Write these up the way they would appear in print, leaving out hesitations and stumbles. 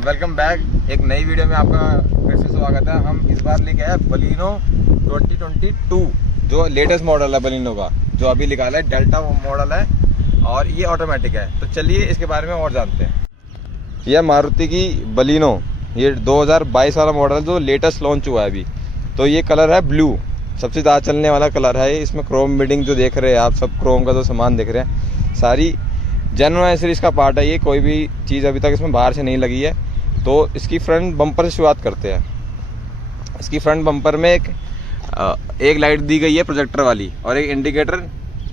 तो welcome back एक नई वीडियो में आपका फिर से स्वागत है। हम इस बार लेके आए बलिनो 2022 जो लेटेस्ट मॉडल है बलिनो का, जो अभी निकाला है। डेल्टा मॉडल है और ये ऑटोमेटिक है। तो चलिए इसके बारे में और जानते हैं। यह मारुति की बलिनो, ये 2022 वाला मॉडल जो लेटेस्ट लॉन्च हुआ है अभी। तो ये कलर है ब्लू, सबसे ज़्यादा चलने वाला कलर है। इसमें क्रोम बिडिंग जो देख रहे हैं आप, सब क्रोम का जो सामान देख रहे हैं सारी जेन्युइन सीरीज का पार्ट है। ये कोई भी चीज़ अभी तक इसमें बाहर से नहीं लगी है। तो इसकी फ्रंट बम्पर से शुरुआत करते हैं। इसकी फ्रंट बम्पर में एक लाइट दी गई है प्रोजेक्टर वाली और एक इंडिकेटर,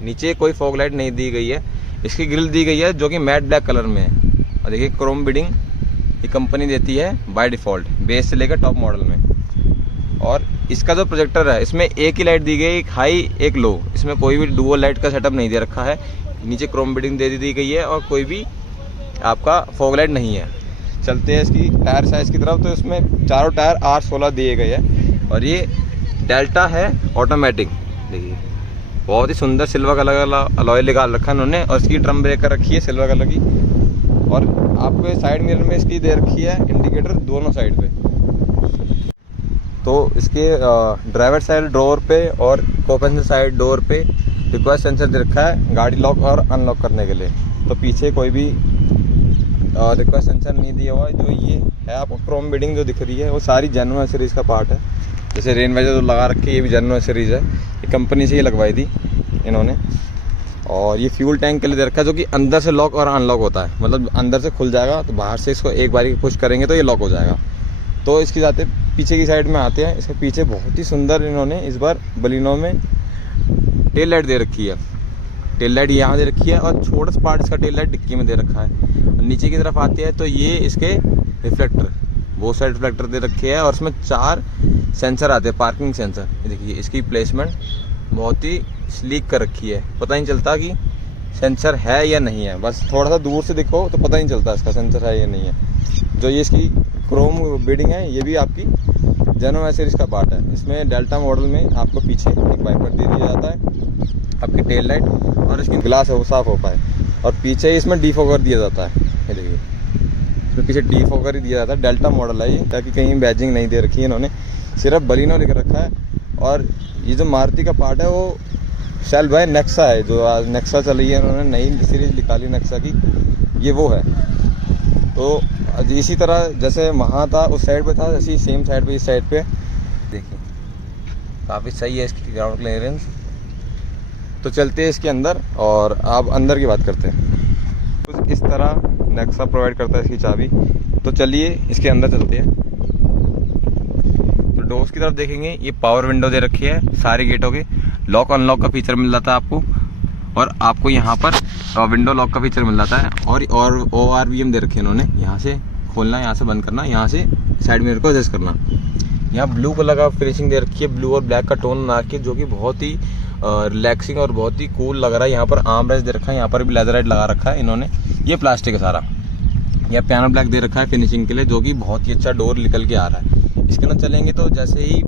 नीचे कोई फॉग लाइट नहीं दी गई है। इसकी ग्रिल दी गई है जो कि मैट ब्लैक कलर में है। और देखिए क्रोम बिडिंग ये कंपनी देती है बाय डिफ़ॉल्ट, बेस से लेकर टॉप मॉडल में। और इसका जो प्रोजेक्टर है इसमें एक ही लाइट दी गई, एक हाई एक लो। इसमें कोई भी डुअल लाइट का सेटअप नहीं दे रखा है। नीचे क्रोम बिडिंग दे दी गई है और कोई भी आपका फॉग लाइट नहीं है। चलते हैं इसकी टायर साइज़ की तरफ। तो इसमें चारों टायर R16 दिए गए हैं और ये डेल्टा है ऑटोमेटिक। देखिए बहुत ही सुंदर सिल्वर कलर का अलॉय निकाल रखा है इन्होंने। और इसकी ड्रम ब्रेकर रखी है सिल्वर कलर की। और आपको साइड मिरर में इसकी दे रखी है इंडिकेटर दोनों साइड पे। तो इसके ड्राइवर साइड डोर पे और को-पैसेंजर साइड डोर पे रिक्वेस्ट सेंसर दे रखा है गाड़ी लॉक और अनलॉक करने के लिए। तो पीछे कोई भी रिक्वेस्ट सेंसर नहीं दिया हुआ है। जो ये है आपको क्रोम बिडिंग जो दिख रही है वो सारी जेन्युइन सीरीज़ का पार्ट है। जैसे रेन वाइजर जो लगा रखी है ये भी जेन्युइन सीरीज़ है, ये कंपनी से ही लगवाई थी इन्होंने। और ये फ्यूल टैंक के लिए दे रखा है जो कि अंदर से लॉक और अनलॉक होता है। मतलब अंदर से खुल जाएगा तो बाहर से इसको एक बारी पुश करेंगे तो ये लॉक हो जाएगा। तो इसकी जाते पीछे की साइड में आते हैं। इसके पीछे बहुत ही सुंदर इन्होंने इस बार बलिनो में टेल लाइट दे रखी है। टेल लाइट यहाँ दे रखी है और छोटा सा पार्ट इसका टेल लाइट डिक्की में दे रखा है। और नीचे की तरफ आती है तो ये इसके रिफ्लेक्टर, वो साइड रिफ्लेक्टर दे रखे हैं। और इसमें 4 सेंसर आते हैं, पार्किंग सेंसर। ये देखिए इसकी प्लेसमेंट बहुत ही स्लीक कर रखी है। पता नहीं चलता कि सेंसर है या नहीं है, बस थोड़ा सा दूर से देखो तो पता नहीं चलता इसका सेंसर है या नहीं है। जो ये इसकी क्रोम बिडिंग है ये भी आपकी जेन्युइन सीरीज का पार्ट है। इसमें डेल्टा मॉडल में आपको पीछे एक वाइपर दे दिया जाता है, आपकी टेल लाइट और इसकी ग्लास है वो साफ हो पाए। और पीछे इसमें डीफोगर दिया जाता है। ये देखिए इसमें पीछे डीफोगर ही दिया जाता है। डेल्टा मॉडल है ये, ताकि कहीं बैजिंग नहीं दे रखी है इन्होंने, सिर्फ बलिनो लिख रखा है। और ये जो मारुति का पार्ट है वो सेल बाय नेक्सा है, जो आज नेक्सा चल रही है, उन्होंने नई सीरीज निकाली नेक्सा की, ये वो है। तो इसी तरह जैसे वहाँ था उस साइड पे था, जैसे सेम साइड पे इस साइड पे देखिए काफ़ी सही है इसकी ग्राउंड क्लियरेंस। तो चलते हैं इसके अंदर और आप अंदर की बात करते हैं। कुछ इस तरह नेक्सा प्रोवाइड करता है इसकी चाबी। तो चलिए इसके अंदर चलते हैं। तो डोर्स की तरफ देखेंगे, ये पावर विंडो दे रखी है सारे गेटों के। लॉक अनलॉक का फीचर मिल जाता है आपको। और आपको यहाँ पर विंडो लॉक का फीचर मिल जाता है। और ORVM दे रखे हैं इन्होंने, यहाँ से खोलना, यहाँ से बंद करना, यहाँ से साइड मिरर को एडजस्ट करना। यहाँ ब्लू कलर का फिनिशिंग दे रखी है, ब्लू और ब्लैक का टोन बना के, जो कि बहुत ही रिलैक्सिंग और बहुत ही कूल लग रहा है। यहाँ पर आर्म रेस्ट दे रखा है, यहाँ पर भी लेदराइट लगा रखा है इन्होंने। ये प्लास्टिक है सारा। यह पियानो ब्लैक दे रखा है फिनिशिंग के लिए, जो कि बहुत ही अच्छा डोर निकल के आ रहा है। इसके अंदर चलेंगे तो जैसे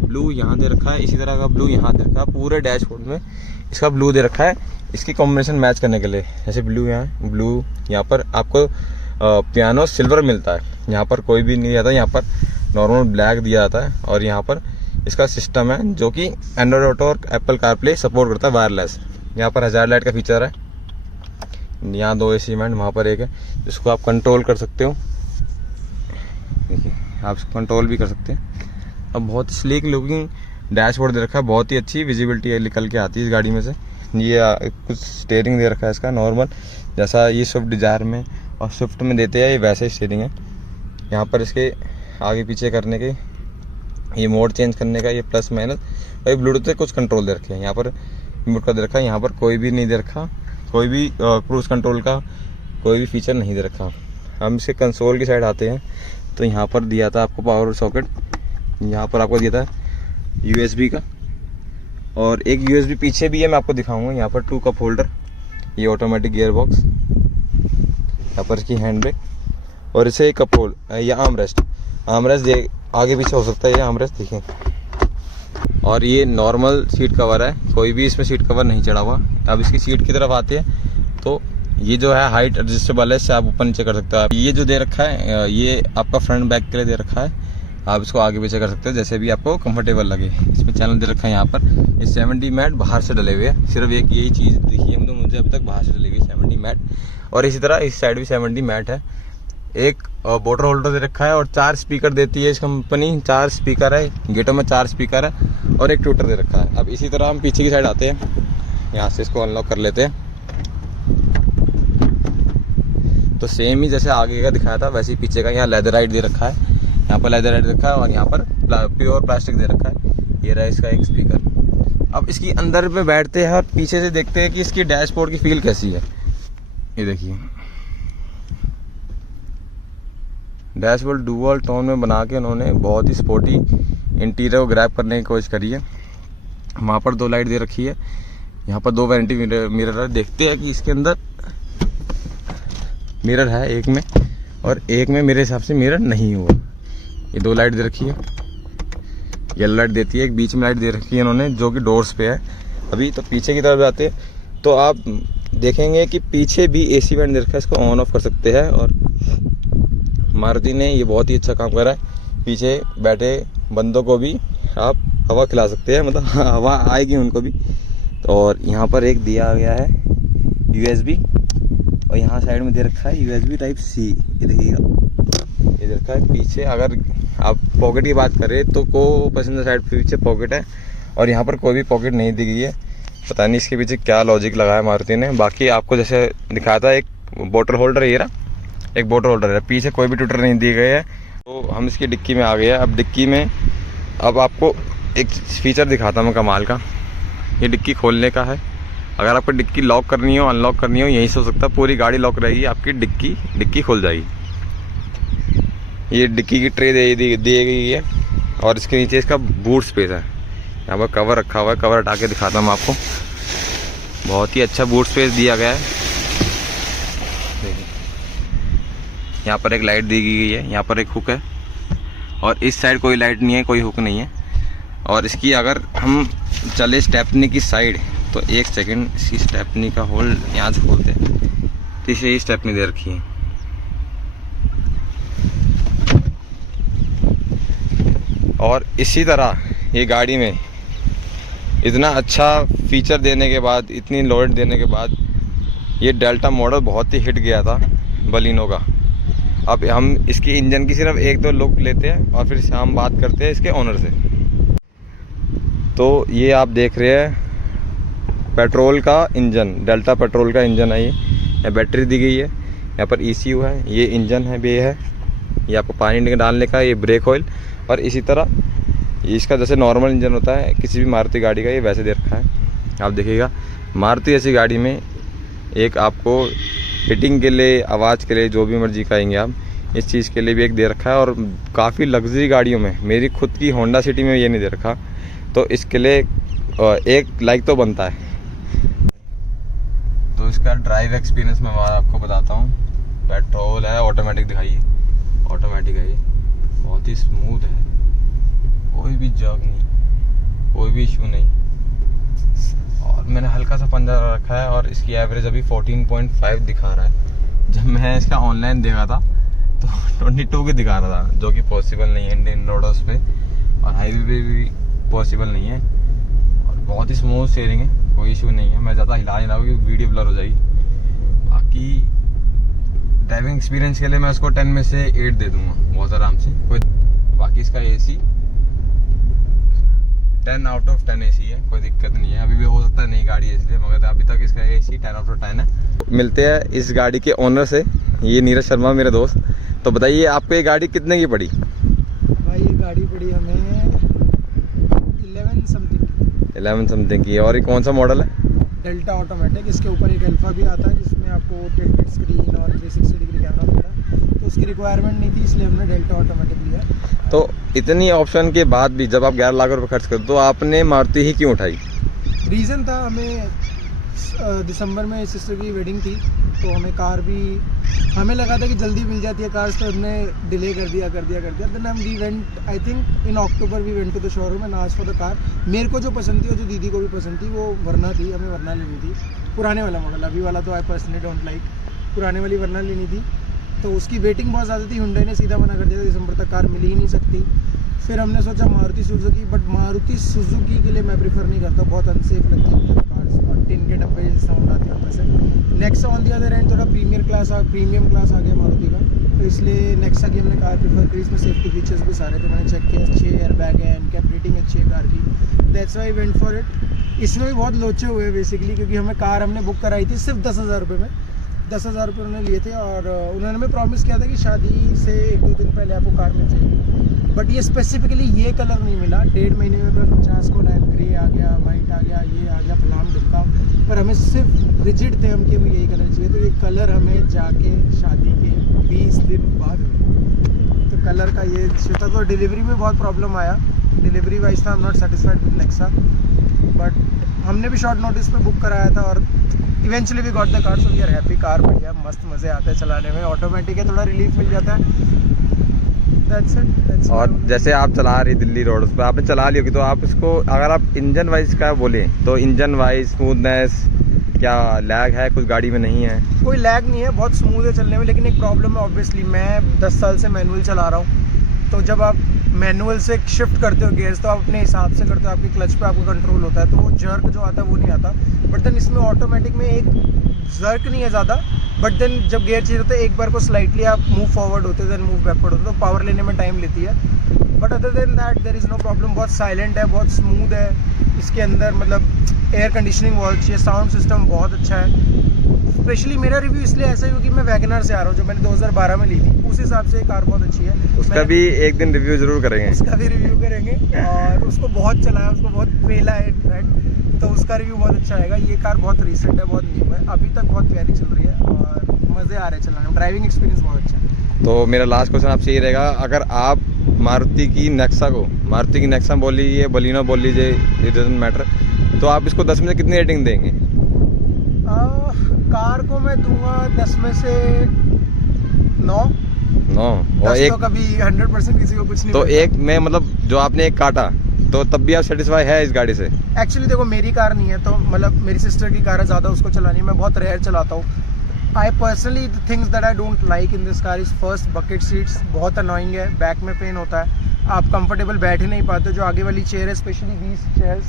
ब्लू यहाँ दे रखा है, इसी तरह का ब्लू यहाँ दे रखा है। पूरे डैशबोर्ड में इसका ब्लू दे रखा है, इसकी कॉम्बिनेशन मैच करने के लिए। जैसे ब्लू यहाँ पर आपको पियानो सिल्वर मिलता है, यहाँ पर कोई भी नहीं आता, यहाँ पर नॉर्मल ब्लैक दिया जाता है। और यहाँ पर इसका सिस्टम है जो कि एंड्रॉयड ऑटो और एप्पल कारप्ले सपोर्ट करता है वायरलेस। यहाँ पर हज़ार लाइट का फीचर है। यहाँ 2 AC वेंट, वहाँ पर एक है जिसको आप कंट्रोल कर सकते हो। देखिए आप कंट्रोल भी कर सकते हैं। अब बहुत स्लीक लुकिंग डैशबोर्ड दे रखा है, बहुत ही अच्छी विजिबिलिटी निकल के आती है इस गाड़ी में से। ये कुछ स्टीयरिंग दे रखा है इसका नॉर्मल, जैसा ये स्विफ्ट डिजायर में और स्विफ्ट में देते हैं, ये वैसे ही स्टीयरिंग है। यहाँ पर इसके आगे पीछे करने के, ये मोड चेंज करने का, ये प्लस माइनस, और ये ब्लूटूथ से कुछ कंट्रोल दे रखे हैं। यहाँ पर म्यूट का दे रखा है, यहाँ पर कोई भी नहीं दे रखा, कोई भी क्रूज कंट्रोल का कोई भी फीचर नहीं दे रखा। हम इसके कंसोल की साइड आते हैं तो यहाँ पर दिया था आपको पावर सॉकेट, यहाँ पर आपको दिया था USB का, और एक USB पीछे भी है, मैं आपको दिखाऊंगा। यहाँ पर 2 कप होल्डर, ये ऑटोमेटिक गियर बॉक्स, यहाँ पर इसकी हैंड ब्रेक, और इसे एक कप होल्डर, ये आर्म रेस्ट आगे पीछे हो सकता है, ये आर्म रेस्ट देखें। और ये नॉर्मल सीट कवर है, कोई भी इसमें सीट कवर नहीं चढ़ा हुआ। अब इसकी सीट की तरफ आते हैं तो ये जो है हाइट एडजस्टेबल है, इससे आप ऊपर नीचे कर सकते हो। आप ये जो दे रखा है ये आपका फ्रंट बैक के लिए दे रखा है, आप इसको आगे पीछे कर सकते हो जैसे भी आपको कंफर्टेबल लगे। इसमें चैनल दे रखा है यहाँ पर। ये 70 मैट बाहर से डले हुए हैं, सिर्फ एक यही चीज़ दिखी है मुझे अभी तक बाहर से डली हुई 70 मैट। और इसी तरह इस साइड भी 70 मैट है। एक वाटर होल्डर दे रखा है और 4 स्पीकर देती है इस कंपनी। 4 स्पीकर है, गेटों में 4 स्पीकर है और एक ट्विटर दे रखा है। अब इसी तरह हम पीछे की साइड आते हैं, यहाँ से इसको अनलॉक कर लेते हैं। तो सेम ही जैसे आगे का दिखाया था वैसे ही पीछे का यहाँ लेदराइट दे रखा है, यहाँ पर लेदराइट दे रखा है और यहाँ पर प्योर प्लास्टिक दे रखा है। ये रहा इसका एक स्पीकर। अब इसकी अंदर में बैठते हैं और पीछे से देखते हैं कि इसकी डैशबोर्ड की फील कैसी है। ये देखिए डैशबोर्ड डुअल टोन में बना के उन्होंने बहुत ही स्पोर्टी इंटीरियर को ग्रैब करने की कोशिश करी है। वहाँ पर 2 लाइट दे रखी है, यहाँ पर 2 वैनिटी मिरर है। देखते हैं कि इसके अंदर मिरर है एक में और एक में मेरे हिसाब से मिरर नहीं हुआ। ये 2 लाइट दे रखी है, येलो लाइट देती है, एक बीच में लाइट दे रखी है इन्होंने जो कि डोर्स पे है। अभी तो पीछे की तरफ जाते हैं तो आप देखेंगे कि पीछे भी एसी वेंट दे रखा है, इसको ऑन ऑफ कर सकते हैं। और मारुति ने ये बहुत ही अच्छा काम करा है, पीछे बैठे बंदों को भी आप हवा खिला सकते हैं, मतलब हवा आएगी उनको भी। और यहाँ पर एक दिया गया है USB और यहाँ साइड में दे रखा है USB टाइप C। ये देखिएगा ये दे रखा है पीछे। अगर आप पॉकेट की बात करें तो को पैसेंजर साइड पीछे पॉकेट है और यहाँ पर कोई भी पॉकेट नहीं दी गई है। पता नहीं इसके पीछे क्या लॉजिक लगाया मारुति ने। बाकी आपको जैसे दिखाया था एक बोतल होल्डर, ये रहा एक बोतल होल्डर है, पीछे कोई भी ट्विटर नहीं दिए गए है। तो हम इसकी डिक्की में आ गए हैं। अब डिक्की में अब आपको एक फीचर दिखाता हूँ कमाल का। ये डिक्की खोलने का है। अगर आपको डिक्की लॉक करनी हो अनलॉक करनी हो यहीं से हो सकता है, पूरी गाड़ी लॉक रहेगी, आपकी डिक्की खुल जाएगी। ये डिक्की की ट्रे दी गई है और इसके नीचे इसका बूट स्पेस है। यहाँ पर कवर रखा हुआ है, कवर हटा के दिखाता हूँ आपको। बहुत ही अच्छा बूट स्पेस दिया गया है। देखिए यहाँ पर एक लाइट दी गई है, यहाँ पर एक हुक है और इस साइड कोई लाइट नहीं है, कोई हुक नहीं है। और इसकी अगर हम चले स्टेपनी की साइड तो एक सेकंड, इसकी स्टेपनी का होल्ड यहाँ से खोलते हैं तो इसे ही स्टेपनी दे रखी है। और इसी तरह ये गाड़ी में इतना अच्छा फीचर देने के बाद, इतनी लोड देने के बाद ये डेल्टा मॉडल बहुत ही हिट गया था बलिनो का। अब हम इसकी इंजन की सिर्फ 1-2 लुक लेते हैं और फिर हम बात करते हैं इसके ओनर से। तो ये आप देख रहे हैं पेट्रोल का इंजन, डेल्टा पेट्रोल का इंजन है। ये बैटरी दी गई है, यहाँ पर ECU है, ये इंजन है, ये है, ये आपको पानी डालने का, ये ब्रेक ऑयल। और इसी तरह इसका जैसे नॉर्मल इंजन होता है किसी भी मारुति गाड़ी का, ये वैसे दे रखा है। आप देखिएगा मारुति ऐसी गाड़ी में एक आपको हिटिंग के लिए, आवाज़ के लिए, जो भी मर्जी कहेंगे आप, इस चीज़ के लिए भी एक दे रखा है। और काफ़ी लग्जरी गाड़ियों में, मेरी खुद की होंडा सिटी में ये नहीं दे रखा, तो इसके लिए एक लाइक तो बनता है। तो इसका ड्राइव एक्सपीरियंस मैं आपको बताता हूँ। पेट्रोल है, ऑटोमेटिक दिखाइए, ऑटोमेटिक है, ये बहुत ही स्मूथ है, कोई भी जग नहीं, कोई भी इशू नहीं। और मैंने हल्का सा पंजा रखा है और इसकी एवरेज अभी 14.5 दिखा रहा है। जब मैं इसका ऑनलाइन देखा था तो 22 की दिखा रहा था, जो कि पॉसिबल नहीं है इंडियन रोड्स पे और हाईवे पे भी पॉसिबल नहीं है। और बहुत ही स्मूथ स्टीयरिंग है, कोई इशू नहीं है। मैं ज़्यादा हिला नहीं रहा हूँ क्योंकि वीडियो ब्लर हो जाएगी। बाकी ड्राइविंग एक्सपीरियंस के लिए मैं उसको 10 में से 8 दे दूंगा बहुत आराम से। कोई बाकी इसका AC 10 आउट ऑफ 10 AC है, कोई दिक्कत नहीं है। अभी भी हो सकता है नई गाड़ी है इसलिए, मगर अभी तक इसका AC 10 आउट ऑफ 10 है। मिलते हैं इस गाड़ी के ओनर से, ये नीरज शर्मा मेरे दोस्त। तो बताइए आपको ये गाड़ी कितने की पड़ी? भाई ये गाड़ी पड़ी हमें 11 समथिंग की। और ये कौन सा मॉडल है? Delta automatic. इसके ऊपर एक अल्फा भी आता है जिसमें आपको टिल्टेड स्क्रीन और 360 डिग्री कैमरा मिलता है, तो उसकी रिक्वायरमेंट नहीं थी इसलिए हमने डेल्टा ऑटोमेटिक लिया। तो इतनी ऑप्शन के बाद भी जब आप 11 लाख रुपए खर्च कर, तो आपने मारुति ही क्यों उठाई? रीज़न था हमें दिसंबर में सिस्टर की वेडिंग थी, तो हमें कार भी हमें लगा था कि जल्दी मिल जाती है कार्स, तो हमने डिले कर दिया देन हम we went, I think in October we went to the showroom and asked for the car. मेरे को जो पसंद थी और जो दीदी को भी पसंद थी वो वरना थी, हमें वरना लेनी थी, पुराने वाला मॉडल। अभी वाला तो आई पर्सनली डोंट लाइक, पुराने वाली वरना लेनी थी। तो उसकी वेटिंग बहुत ज़्यादा थी, हुंडई ने सीधा मना कर दिया था, दिसंबर तक कार मिल ही नहीं सकती। फिर हमने सोचा Maruti Suzuki, but Maruti Suzuki के लिए मैं प्रीफर नहीं करता, बहुत अनसेफ लगती है मुझे कार्स, और टिन के डब्बे साउंड आती है उनमें से। Nexa on the other and थोड़ा प्रीमियम क्लास आ गया मारुति का, तो इसलिए नेक्सा की हमने कार प्रीफर करी। इसमें सेफ्टी फीचर्स भी सारे थे, मैंने चेक किया, अच्छे एयर बैग है, इनकैप रेटिंग अच्छी है कार की, that's why went for it. इसमें भी बहुत लोचे हुए बेसिकली, क्योंकि हमें कार हमने बुक कराई थी सिर्फ 10,000 रुपये में, 10,000 रुपये उन्होंने लिए थे, और उन्होंने हमें प्रॉमिस किया था कि शादी से 1-2 दिन पहले आपको कार मिल जाएगी। बट ये स्पेसिफिकली ये कलर नहीं मिला, 1.5 महीने में 50 को लाइट ग्रे आ गया, वाइट आ गया, ये आ गया, फलाम ढुमका, पर हमें सिर्फ रिजिड थे हम कि हमें यही कलर चाहिए। तो ये कलर हमें जाके शादी के 20 दिन बाद मिला, तो कलर का ये इशू था। तो डिलीवरी में बहुत प्रॉब्लम आया, डिलीवरी वाइज था, I am not satisfied with Nexa, but हमने भी शॉर्ट नोटिस पे बुक कराया था और eventually we got the car, so we are happy. Car बढ़िया, मस्त मज़े आते हैं चलाने में, ऑटोमेटिक है, थोड़ा रिलीफ मिल जाता है। That's it. और जैसे आप चला रही दिल्ली रोड पे, आपने चला ली होगी, तो आप इसको अगर आप इंजन वाइज का बोले तो इंजन वाइज स्मूथनेस क्या लैग है, कुछ गाड़ी में नहीं है? कोई लैग नहीं है, बहुत स्मूथ है चलने में, लेकिन एक प्रॉब्लम है ऑब्वियसली, मैं 10 साल से मैनुअल चला रहा हूँ, तो जब आप मैनुअल से शिफ्ट करते हो गियर्स तो आप अपने हिसाब से करते हो, आपकी क्लच पे आपको कंट्रोल होता है, तो वो जर्क जो आता है वो नहीं आता। बट देन इसमें ऑटोमेटिक में एक जर्क नहीं है ज़्यादा, बट देन जब गियर चेंज होता है एक बार को स्लाइटली आप मूव फॉरवर्ड होते हैं, देन मूव बैकवर्ड होते हैं, तो पावर लेने में टाइम लेती है। But other than that there is no problem, बहुत साइलेंट है, बहुत स्मूथ है। इसके अंदर मतलब एयर कंडीशनिंग बहुत अच्छी है, साउंड सिस्टम बहुत अच्छा है। स्पेशली मेरा रिव्यू इसलिए ऐसा है क्योंकि मैं वैगनर से आ रहा हूँ, जो मैंने 2012 में ली थी, उस हिसाब से कार बहुत अच्छी है। उसका भी एक दिन रिव्यू जरूर करेंगे, उसका भी रिव्यू करेंगे, और उसको बहुत चलाया, उसको बहुत पेला है इनफैक्ट, तो उसका रिव्यू बहुत अच्छा आएगा। ये कार बहुत रिसेंट है, बहुत न्यू है, अभी तक बहुत प्यारी चल रही है और मज़े आ रहे हैं चलाने में, ड्राइविंग एक्सपीरियंस बहुत अच्छा है। तो मेरा लास्ट क्वेश्चन आपसे ये रहेगा, अगर आप मारुति की नेक्सा बोल लीजिए, बलिनो बोल लीजिए, इट डजंट मैटर, तो आप इसको 10 में से कितनी रेटिंग देंगे? कार को मैं दूंगा 10 में से 9। और एक तो कभी 100% किसी को कुछ नहीं तो मिलता। एक में मतलब जो आपने एक काटा, तो तब भी आप सेटिस्फाई है इस गाड़ी से? एक्चुअली देखो मेरी कार नहीं है, तो मतलब मेरी सिस्टर की कार है, ज़्यादा उसको चलानी है, मैं बहुत रेयर चलाता हूँ। I personally the things that I don't like in this car is first bucket seats बहुत अनोइंग है, बैक में पेन होता है, आप कंफर्टेबल बैठ ही नहीं पाते। जो आगे वाली चेयर है, स्पेशली दीज चेयर्स,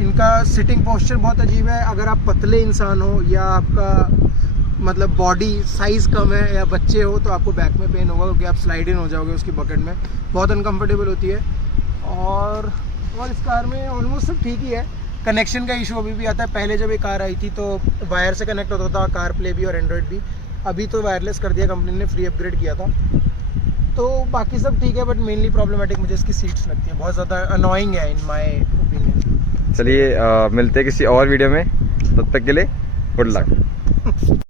इनका सिटिंग पोस्चर बहुत अजीब है। अगर आप पतले इंसान हो या आपका मतलब बॉडी साइज़ कम है या बच्चे हो, तो आपको बैक में पेन होगा, क्योंकि आप स्लाइड इन हो जाओगे उसकी बकेट में, बहुत अनकम्फर्टेबल होती है। और इस कार में ऑलमोस्ट सब ठीक ही है। कनेक्शन का इशू अभी भी आता है, पहले जब ये कार आई थी तो वायर से कनेक्ट होता था, कार प्ले भी और एंड्रॉयड भी, अभी तो वायरलेस कर दिया कंपनी ने, फ्री अपग्रेड किया था। तो बाकी सब ठीक है, बट मेनली प्रॉब्लमेटिक मुझे इसकी सीट्स लगती है, बहुत ज़्यादा अनोइंग है इन माय ओपिनियन। चलिए मिलते हैं किसी और वीडियो में, तब तक के लिए गुड लक।